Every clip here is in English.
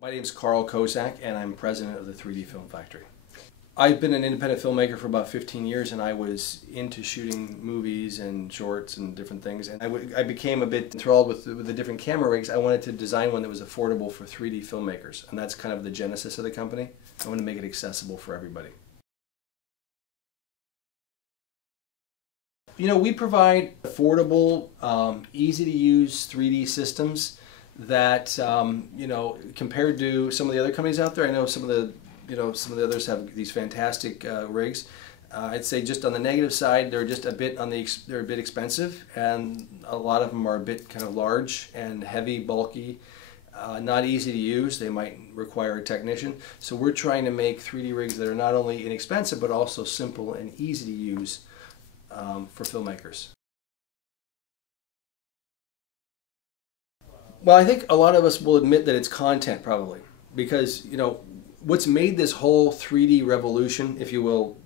My name is Karl Kozak, and I'm president of the 3D Film Factory. I've been an independent filmmaker for about 15 years, and I was into shooting movies and shorts and different things. And I became a bit enthralled with the different camera rigs. I wanted to design one that was affordable for 3D filmmakers, and that's kind of the genesis of the company. I want to make it accessible for everybody. You know, we provide affordable, easy-to-use 3D systems that, you know, compared to some of the other companies out there. I know some of the others have these fantastic rigs. I'd say just on the negative side, they're just a bit they're a bit expensive, and a lot of them are a bit kind of large and heavy, bulky, not easy to use. They might require a technician. So we're trying to make 3D rigs that are not only inexpensive but also simple and easy to use for filmmakers. Well, I think a lot of us will admit that it's content, probably, because, you know, what's made this whole 3D revolution, if you will,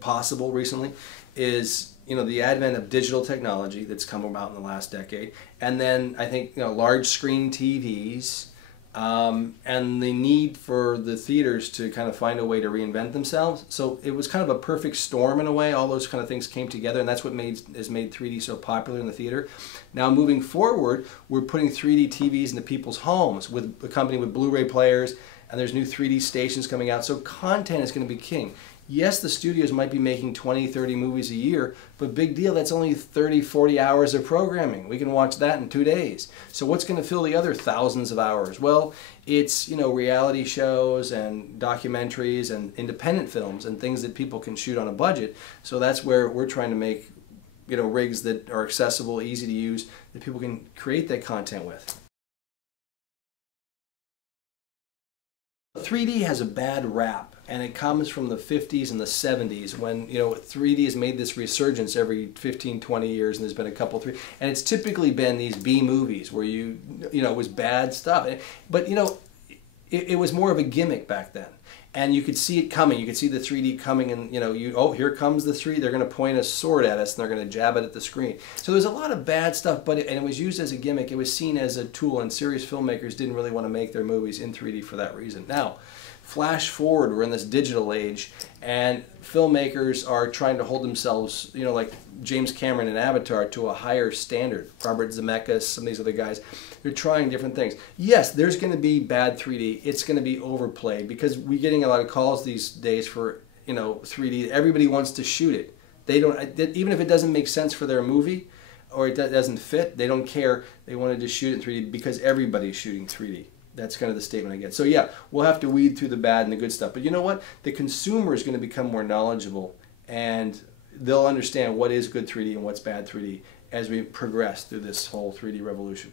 possible recently is, you know, the advent of digital technology that's come about in the last decade, and then I think, you know, large screen TVs, and the need for the theaters to kind of find a way to reinvent themselves. So it was kind of a perfect storm in a way. All those kind of things came together, and that's what has made 3D so popular in the theater. Now moving forward, we're putting 3D TVs into people's homes with a company with Blu-ray players, and there's new 3D stations coming out. So content is going to be king. Yes, the studios might be making 20, 30 movies a year, but big deal, that's only 30, 40 hours of programming. We can watch that in 2 days. So what's going to fill the other thousands of hours? Well, it's, you know, reality shows and documentaries and independent films and things that people can shoot on a budget. So that's where we're trying to make, you know, rigs that are accessible, easy to use, that people can create that content with. 3D has a bad rap, and it comes from the 50s and the 70s when, you know, 3D has made this resurgence every 15, 20 years, and there's been a couple, three, and it's typically been these B movies where you know, it was bad stuff. But, you know, it was more of a gimmick back then. And you could see it coming. You could see the 3D coming, and, you know, oh, here comes the 3D. They're going to point a sword at us, and they're going to jab it at the screen. So there's a lot of bad stuff, but and it was used as a gimmick. It was seen as a tool, and serious filmmakers didn't really want to make their movies in 3D for that reason. Now, flash forward, we're in this digital age, and filmmakers are trying to hold themselves, you know, like James Cameron in Avatar, to a higher standard. Robert Zemeckis, some of these other guys, they're trying different things. Yes, there's going to be bad 3D. It's going to be overplayed, because we're getting a lot of calls these days for, you know, 3D. Everybody wants to shoot it. They don't, even if it doesn't make sense for their movie or it doesn't fit, they don't care. They wanted to shoot it in 3D because everybody's shooting 3D. That's kind of the statement I get. So yeah, we'll have to weed through the bad and the good stuff. But you know what? The consumer is going to become more knowledgeable, and they'll understand what is good 3D and what's bad 3D as we progress through this whole 3D revolution.